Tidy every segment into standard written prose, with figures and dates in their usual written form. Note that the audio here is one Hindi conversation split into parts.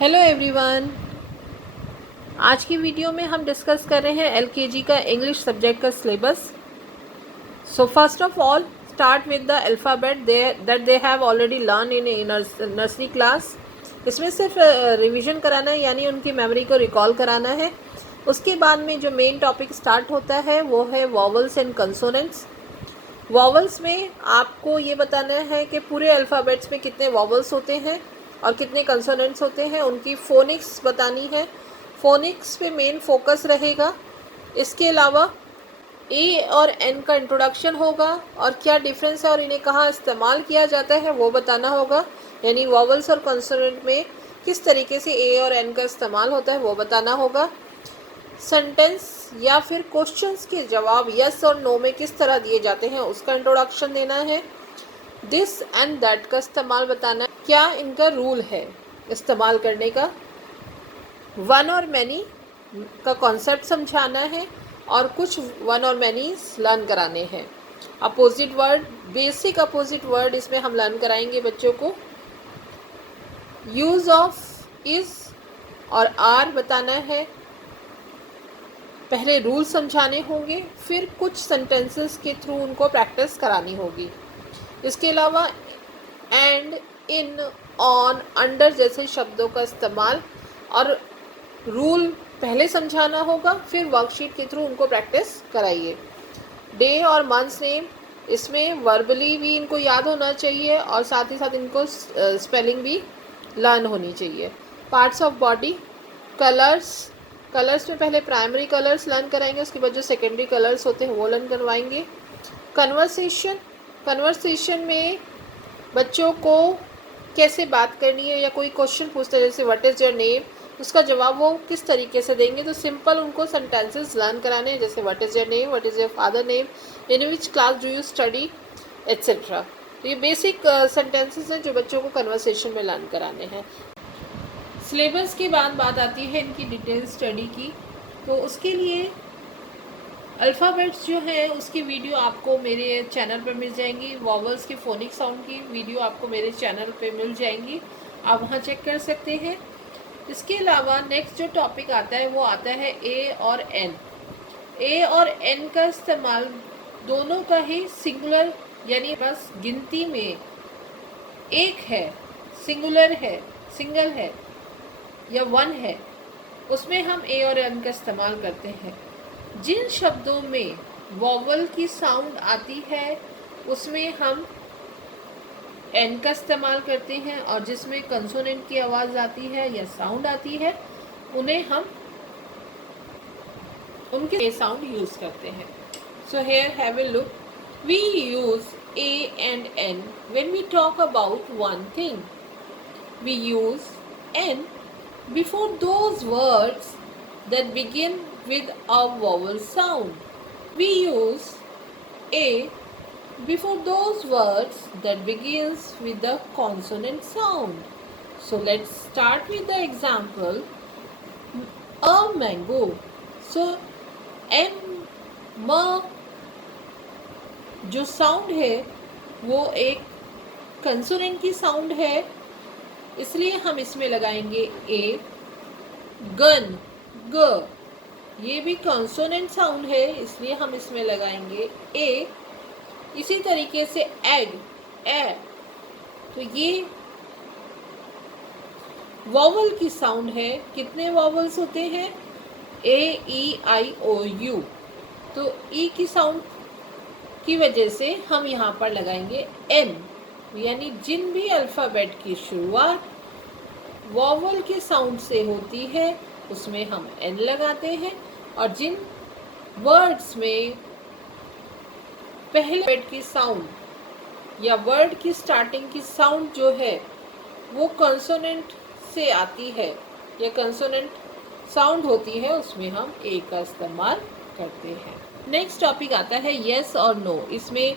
Hello everyone. आज की वीडियो में हम डिस्कस कर रहे हैं एलकेजी का इंग्लिश सब्जेक्ट का syllabus. So first of all start with the alphabet that they have already learn in nursery class. इसमें सिर्फ रिवीजन कराना है, यानी उनकी मेमोरी को रिकॉल कराना है। उसके बाद में जो मेन टॉपिक स्टार्ट होता है वो है वॉवल्स एंड कंसोनेंट्स। वॉवल्स में आपको ये बताना है कि पूरे अल्फ़ाबेट्स में कितने वॉवल्स होते हैं और कितने कंसोनेंट्स होते हैं, उनकी फोनिक्स बतानी है। फोनिक्स पे मेन फोकस रहेगा। इसके अलावा ए और एन का इंट्रोडक्शन होगा और क्या डिफरेंस है और इन्हें कहाँ इस्तेमाल किया जाता है वो बताना होगा, यानी वॉवल्स और कंसोनेंट में किस तरीके से ए और एन का इस्तेमाल होता है वो बताना होगा। सेंटेंस या फिर क्वेश्चंस के जवाब यस और नो में किस तरह दिए जाते हैं उसका इंट्रोडक्शन देना है। दिस एंड दैट का इस्तेमाल बताना है, क्या इनका रूल है इस्तेमाल करने का। वन और मैनी का कॉन्सेप्ट समझाना है और कुछ वन और मैनीज लर्न कराने हैं। Opposite word, basic opposite word इसमें हम लर्न कराएंगे बच्चों को। यूज़ ऑफ इज़ और आर बताना है। पहले रूल समझाने होंगे, फिर कुछ सेंटेंसेस के थ्रू उनको प्रैक्टिस करानी होगी। इसके अलावा एंड, इन, ऑन, अंडर जैसे शब्दों का इस्तेमाल और रूल पहले समझाना होगा, फिर वर्कशीट के थ्रू उनको प्रैक्टिस कराइए। डे और मंथ्स नेम, इसमें वर्बली भी इनको याद होना चाहिए और साथ ही साथ इनको स्पेलिंग भी लर्न होनी चाहिए। Parts of body, colours, colours में पहले प्राइमरी कलर्स लर्न कराएंगे, उसके बाद जो सेकेंडरी कलर्स होते हैं वो लर्न करवाएंगे। कन्वर्सेशन, कन्वर्सेशन में बच्चों को कैसे बात करनी है या कोई क्वेश्चन पूछते हैं जैसे व्हाट इज़ योर नेम, उसका जवाब वो किस तरीके से देंगे। तो सिंपल उनको सेंटेंसेस लर्न कराने हैं, जैसे what is your name, what is your father name, in which class do you study, etcetera. तो ये बेसिक सेंटेंसेस हैं जो बच्चों को कन्वर्सेशन में लर्न कराने हैं। सिलेबस के बाद बात आती है इनकी डिटेल स्टडी की। तो उसके लिए अल्फ़ाबेट्स जो है उसकी वीडियो आपको मेरे चैनल पर मिल जाएंगी। वॉवल्स के फोनिक साउंड की वीडियो आपको मेरे चैनल पे मिल जाएंगी, आप वहाँ चेक कर सकते हैं। इसके अलावा नेक्स्ट जो टॉपिक आता है वो आता है ए और एन। ए और एन का इस्तेमाल दोनों का ही सिंगुलर, यानी बस गिनती में एक है, सिंगुलर है, सिंगल है या वन है, उसमें हम ए और एन का इस्तेमाल करते हैं। जिन शब्दों में वॉवल की साउंड आती है उसमें हम एन का इस्तेमाल करते हैं और जिसमें कंसोनेंट की आवाज़ आती है या साउंड आती है उन्हें हम उनके साउंड यूज़ करते हैं। So here have a look, we use a and an when we talk about one thing. We use an before those words that begin with a vowel sound. We use a before those words that begins with the consonant sound. So let's start with the example, a mango. So m जो साउंड है वो एक कंसोनेंट की साउंड है, इसलिए हम इसमें लगाएंगे ए। गन, ग, ये भी कॉन्सोनेंट साउंड है, इसलिए हम इसमें लगाएंगे ए। इसी तरीके से एग, ए, तो ये वॉवल की साउंड है। कितने वॉवल्स होते हैं? ए, ई, आई, ओ, यू। तो ई की साउंड की वजह से हम यहाँ पर लगाएंगे एन, यानी जिन भी अल्फ़ाबेट की शुरुआत वॉवल के साउंड से होती है उसमें हम एन लगाते हैं, और जिन वर्ड्स में पहले वर्ड की साउंड या वर्ड की स्टार्टिंग की साउंड जो है वो कंसोनेंट से आती है या कंसोनेंट साउंड होती है उसमें हम ए का इस्तेमाल करते हैं। नेक्स्ट टॉपिक आता है यस और नो। इसमें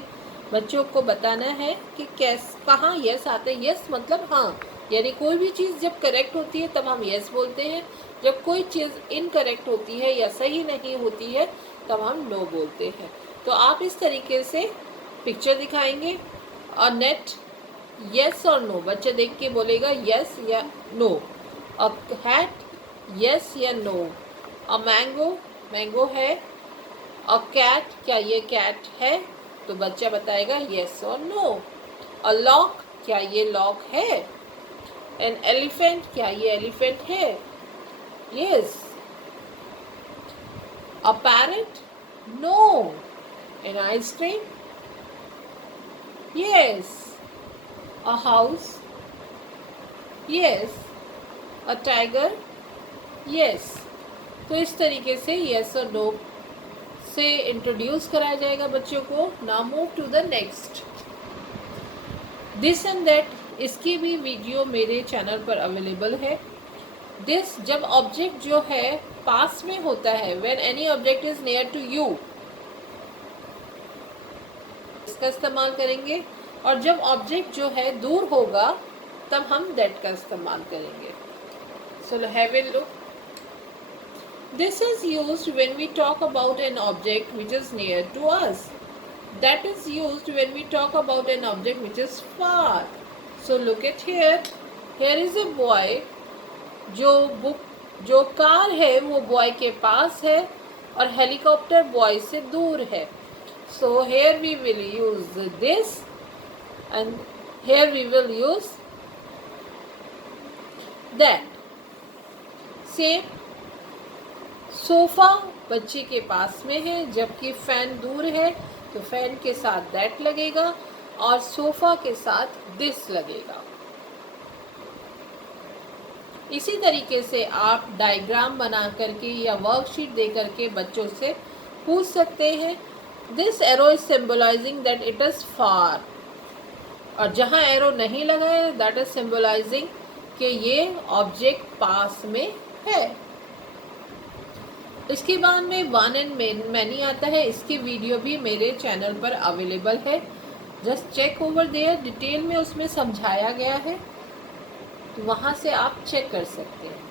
बच्चों को बताना है कि कहाँ यस आते हैं। यस मतलब हाँ, यानी कोई भी चीज़ जब करेक्ट होती है तब हम यस बोलते हैं, जब कोई चीज़ इनकरेक्ट होती है या सही नहीं होती है तब हम नो बोलते हैं। तो आप इस तरीके से पिक्चर दिखाएंगे और नेट यस और नो, बच्चा देख के बोलेगा यस या नो। अ हैट, यस या नो। अ मैंगो, मैंगो है। अ कैट, क्या ये कैट है? तो बच्चा बताएगा यस और नो। अ लॉक, क्या ये लॉक है? एन एलिफेंट, क्या ये एलिफेंट है? Yes. A parrot, no. An ice cream, yes. A house, yes. A tiger, yes. तो इस तरीके से यस और नो से इंट्रोड्यूस कराया जाएगा बच्चों को। Now move to the next, this and that. इसकी भी वीडियो मेरे चैनल पर अवेलेबल है। दिस, जब ऑब्जेक्ट जो है पास में होता है, when any object is near to you, इसका इस्तेमाल करेंगे। और जब ऑब्जेक्ट जो है दूर होगा तब हम दैट का इस्तेमाल करेंगे। So have a look. This is used when we talk about an object which is near to us. That is used when we talk about an object which is far. So look at here. Here is a boy. जो कार है वो बॉय के पास है और हेलीकॉप्टर बॉय से दूर है. So here we will use this and here we will use that. Same. Sofa बच्चे के पास में है जबकि फ़ैन दूर है, तो फ़ैन के साथ दैट लगेगा और सोफ़ा के साथ दिस लगेगा. इसी तरीके से आप डायग्राम बना करके या वर्कशीट दे करके बच्चों से पूछ सकते हैं. This arrow is symbolising that it is far, और जहाँ एरो नहीं लगा है दैट इज सिम्बलाइजिंग कि ये ऑब्जेक्ट पास में है. इसके बाद में वन एंड मैनी आता है. इसकी वीडियो भी मेरे चैनल पर अवेलेबल है. Just check over there. Detail में उसमें समझाया गया है, तो वहाँ से आप चेक कर सकते हैं.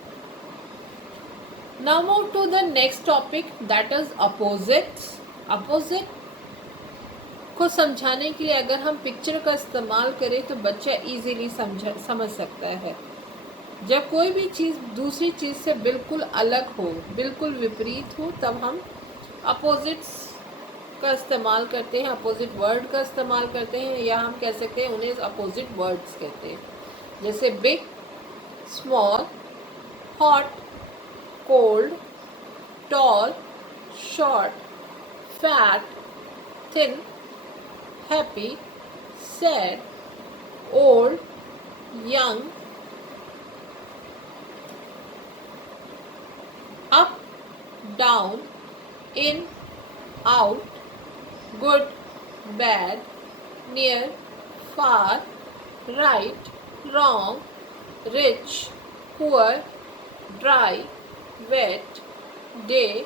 Now move to the next topic that is opposites. Opposite को समझाने के लिए अगर हम पिक्चर का इस्तेमाल करें तो बच्चा इजीली समझ सकता है. जब कोई भी चीज़ दूसरी चीज़ से बिल्कुल अलग हो, बिल्कुल विपरीत हो, तब हम अपोजिट्स का इस्तेमाल करते हैं, अपोजिट वर्ड का इस्तेमाल करते हैं, या हम कह सकते हैं उन्हें अपोजिट वर्ड्स कहते हैं. जैसे big, small, hot, cold, tall, short, fat, thin, happy, sad, old, young, up, down, in, out, good, bad, near, far, right, wrong, rich, poor, dry, wet, day,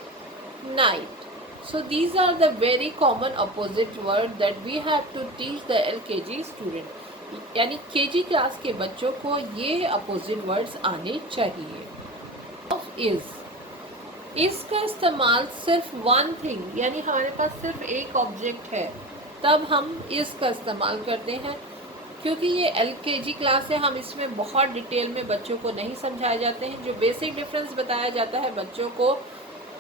night. So these are the very common opposite words that we have to teach the LKG student. यानी KG क्लास के बच्चों को ये opposite words आने चाहिए. Of is. इसका इस्तेमाल सिर्फ वन थिंग, यानी हमारे पास सिर्फ एक ऑब्जेक्ट है तब हम इसका इस्तेमाल करते हैं. क्योंकि ये LKG क्लास है, हम इसमें बहुत डिटेल में बच्चों को नहीं समझाए जाते हैं. जो बेसिक डिफरेंस बताया जाता है बच्चों को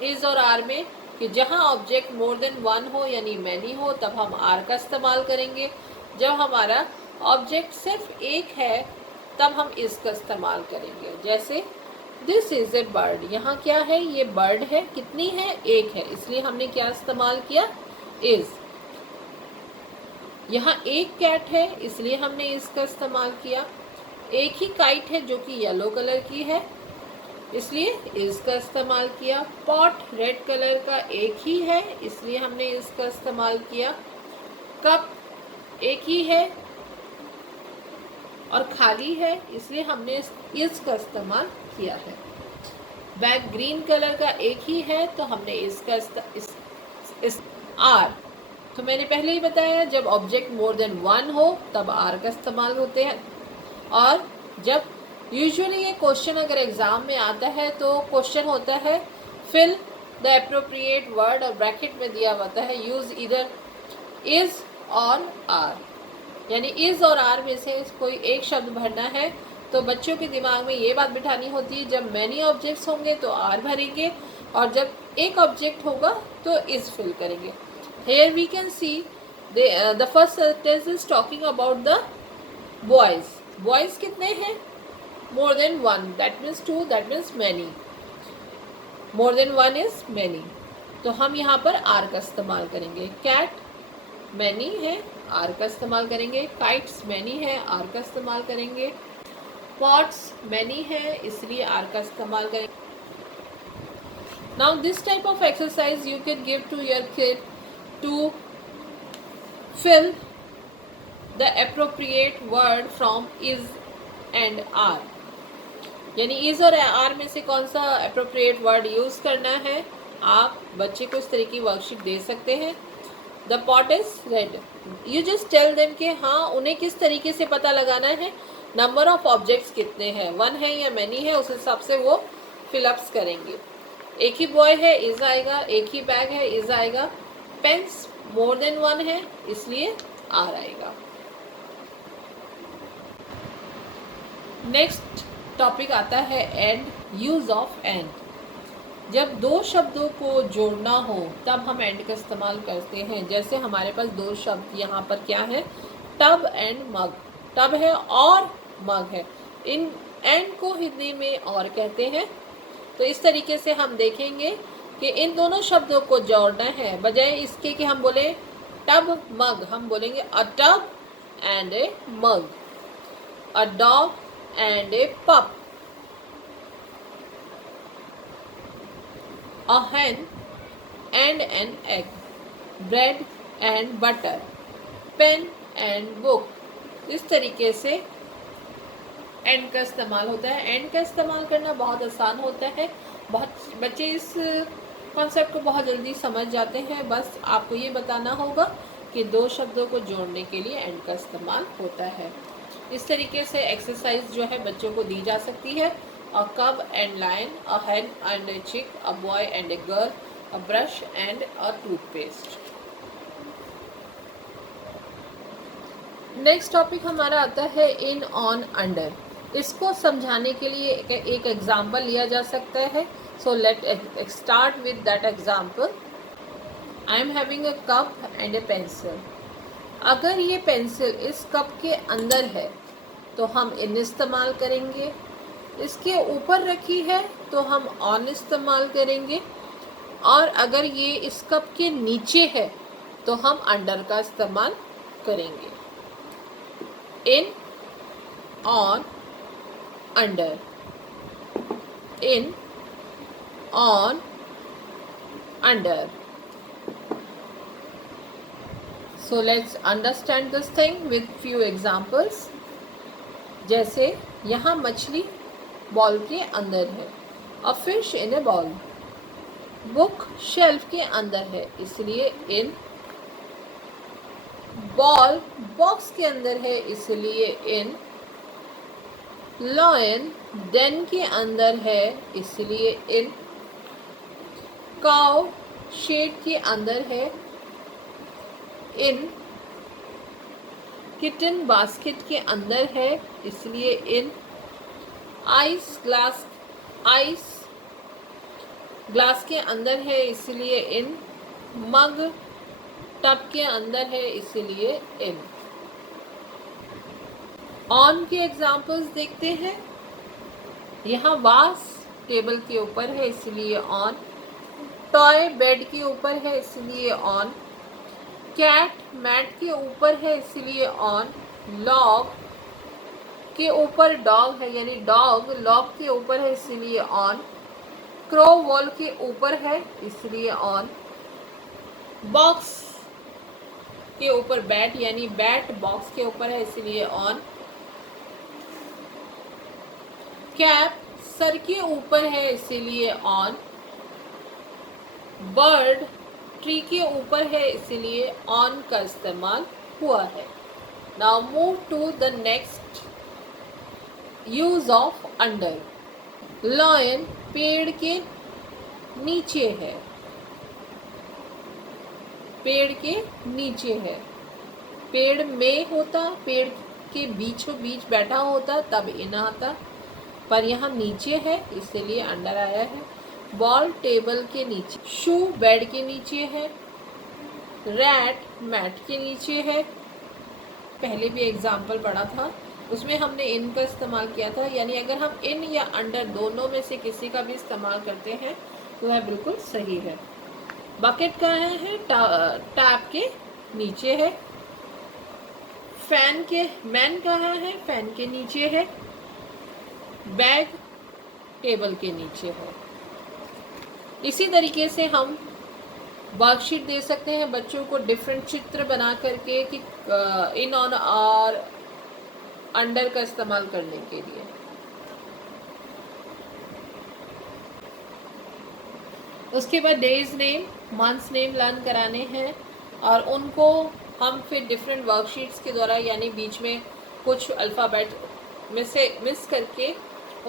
इज़ और आर में, कि जहाँ ऑब्जेक्ट मोर देन वन हो यानी मैनी हो तब हम आर का इस्तेमाल करेंगे. जब हमारा ऑब्जेक्ट सिर्फ एक है तब हम इसका इस्तेमाल करेंगे. जैसे दिस इज़ ए बर्ड. यहाँ क्या है? ये बर्ड है. कितनी है? एक है, इसलिए हमने क्या इस्तेमाल किया? इज़. यहाँ एक कैट है इसलिए हमने इसका इस्तेमाल किया. एक ही काइट है जो कि येलो कलर की है, इसलिए इसका इस्तेमाल किया. पॉट रेड कलर का एक ही है इसलिए हमने इसका इस्तेमाल किया. कप एक ही है और खाली है इसलिए हमने इसका इस्तेमाल किया है. बैग ग्रीन कलर का एक ही है तो हमने इसका इस आर. तो मैंने पहले ही बताया जब ऑब्जेक्ट मोर देन वन हो तब आर का इस्तेमाल होते हैं. और जब यूजुअली ये क्वेश्चन अगर एग्ज़ाम में आता है तो क्वेश्चन होता है फिल द एप्रोप्रिएट वर्ड, और ब्रैकेट में दिया होता है यूज़ इधर इज़ और आर. यानी इज़ और आर में से कोई एक शब्द भरना है तो बच्चों के दिमाग में ये बात बिठानी होती है, जब मैनी ऑब्जेक्ट्स होंगे तो आर भरेंगे, और जब एक ऑब्जेक्ट होगा तो इज फिल करेंगे. Here we can see the first sentence is talking about the boys. Boys कितने हैं? More than one, that means two, that means many. More than one is many. तो हम यहाँ पर आर का इस्तेमाल करेंगे. कैट मैनी है, आर का इस्तेमाल करेंगे. काइट्स मैनी है, आर का इस्तेमाल करेंगे. पॉट्स मैनी है, इसलिए आर का इस्तेमाल करेंगे. Now this type of exercise you can give to your kid to fill the appropriate word from is and are. यानी इज और आर में से कौन सा एप्रोप्रिएट वर्ड यूज करना है, आप बच्चे को इस तरह की वर्कशीट दे सकते हैं. The pot is red. You just tell them कि हाँ उन्हें किस तरीके से पता लगाना है नंबर ऑफ ऑब्जेक्ट्स कितने हैं, वन है या मैनी है, उस हिसाब से वो फिलअप्स करेंगे. एक ही बॉय है, इज आएगा. एक ही बैग है, इज आएगा. पेन्स मोर देन वन है, इसलिए आर आएगा. नेक्स्ट टॉपिक आता है एंड. Use of and. जब दो शब्दों को जोड़ना हो तब हम एंड का इस्तेमाल करते हैं. जैसे हमारे पास दो शब्द यहाँ पर क्या है, टब एंड मग. टब है और मग है. इन एंड को हिंदी में और कहते हैं. तो इस तरीके से हम देखेंगे कि इन दोनों शब्दों को जोड़ना है. बजाय इसके कि हम बोले टब मग, हम बोलेंगे a tub and a mug, a dog and a pup, a hen and an egg, bread and butter, pen and book. इस तरीके से एंड का इस्तेमाल होता है. एंड का इस्तेमाल करना बहुत आसान होता है. बहुत बच्चे इस कॉन्सेप्ट को बहुत जल्दी समझ जाते हैं. बस आपको ये बताना होगा कि दो शब्दों को जोड़ने के लिए एंड का इस्तेमाल होता है. इस तरीके से एक्सरसाइज जो है बच्चों को दी जा सकती है. A cub and lion, a hen and a chick, a boy and a girl, a brush and a toothpaste. Next topic हमारा आता है इन, ऑन, अंडर. इसको समझाने के लिए एक एग्जाम्पल लिया जा सकता है. So let start with that example. I am having a cup and A pencil. अगर ये पेंसिल इस कप के अंदर है तो हम इन इस्तेमाल करेंगे. इसके ऊपर रखी है तो हम ऑन इस्तेमाल करेंगे. और अगर ये इस कप के नीचे है तो हम अंडर का इस्तेमाल करेंगे. In, on, under. In, on, under. So let's understand this thing with few examples. जैसे यहाँ मछली बॉल के अंदर है. A fish in a ball. Book shelf के अंदर है, इसलिए इन. बॉल बॉक्स के अंदर है, इसलिए इन. लॉयन डेन के अंदर है, इसलिए इन. काउ शेड के अंदर है, इन. किटन बास्केट के अंदर है, इसलिए इन. आइस ग्लास के अंदर है, इसलिए इन. मग टब के अंदर है, इसलिए इन. ऑन के एग्जाम्पल्स देखते हैं. यहाँ वास टेबल के ऊपर है, इसलिए ऑन. टॉय बेड के ऊपर है, इसलिए ऑन. कैट मैट के ऊपर है, इसलिए ऑन. लॉग के ऊपर डॉग है, यानी डॉग लॉग के ऊपर है, इसलिए ऑन. क्रो वॉल के ऊपर है, इसलिए ऑन. बॉक्स के ऊपर बैट, यानी बैट बॉक्स के ऊपर है, इसलिए ऑन. कैप सर के ऊपर है, इसीलिए ऑन. बर्ड ट्री के ऊपर है, इसलिए ऑन का इस्तेमाल हुआ है. Now move to the next use of under. Lion पेड़ के नीचे है. पेड़ के नीचे है. पेड़ में होता, पेड़ के बीचों बीच बैठा होता तब इन आता, पर यहाँ नीचे है इसलिए अंडर आया है। बॉल टेबल के नीचे, शू बेड के नीचे है, रैट मैट के नीचे है। पहले भी एग्जाम्पल पढ़ा था, उसमें हमने इन का इस्तेमाल किया था, यानी अगर हम इन या अंडर दोनों में से किसी का भी इस्तेमाल करते हैं तो वह बिल्कुल सही है। बकेट कहाँ है? टैप के नीचे है। फैन के मैन कहाँ है? फैन के नीचे है। बैग टेबल के नीचे है। इसी तरीके से हम वर्कशीट दे सकते हैं बच्चों को डिफरेंट चित्र बना करके कि इन ऑन और अंडर का इस्तेमाल करने के लिए। उसके बाद days name, months name learn कराने हैं और उनको हम फिर डिफरेंट वर्कशीट्स के द्वारा, यानी बीच में कुछ अल्फ़ाबेट में से मिस करके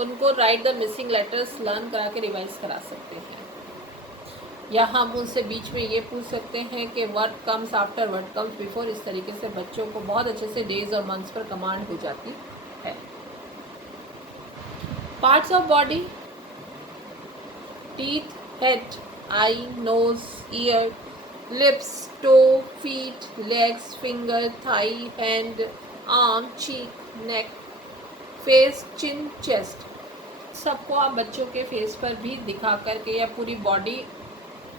उनको right the missing letters learn करा के रिवाइज करा सकते हैं। या हम उनसे बीच में ये पूछ सकते हैं कि what comes after, what comes before. इस तरीके से बच्चों को बहुत अच्छे से डेज और मंथ्स पर कमांड हो जाती है। Parts of body, teeth, head, eye, nose, ear, lips, toe, feet, legs, finger, thigh, hand, arm, cheek, neck, face, chin, chest, सबको आप बच्चों के फेस पर भी दिखा करके या पूरी बॉडी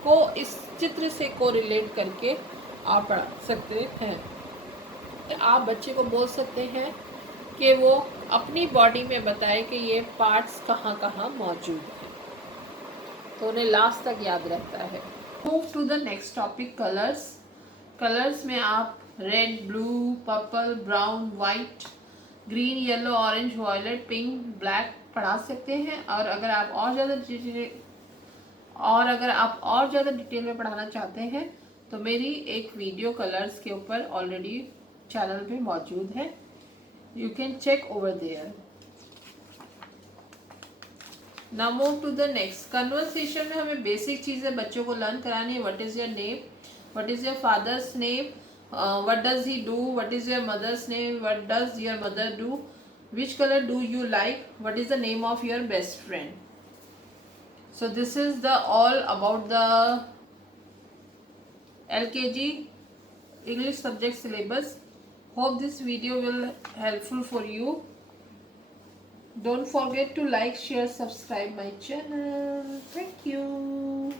को इस चित्र से को रिलेट करके आप पढ़ा सकते हैं। आप बच्चे को बोल सकते हैं कि वो अपनी बॉडी में बताए कि ये पार्ट्स कहाँ कहाँ मौजूद हैं, तो उन्हें लास्ट तक याद रहता है। Move to the next topic, colours. Colours में आप red, blue, purple, brown, white, green, yellow, orange, violet, pink, black पढ़ा सकते हैं। और अगर आप और ज़्यादा डिटेल में पढ़ाना चाहते हैं तो मेरी एक वीडियो कलर्स के ऊपर ऑलरेडी चैनल पे मौजूद है, you can check over there. Now move to the next. Conversation में हमें बेसिक चीज़ें बच्चों को लर्न करानी है। What is your name, what is your father's name, what does he do, what is your mother's name, what does your mother do, which colour do you like, what is the name of your best friend. So this is the all about the LKG English subject syllabus. Hope this video will helpful for you. Don't forget to like, share, subscribe my channel. Thank you.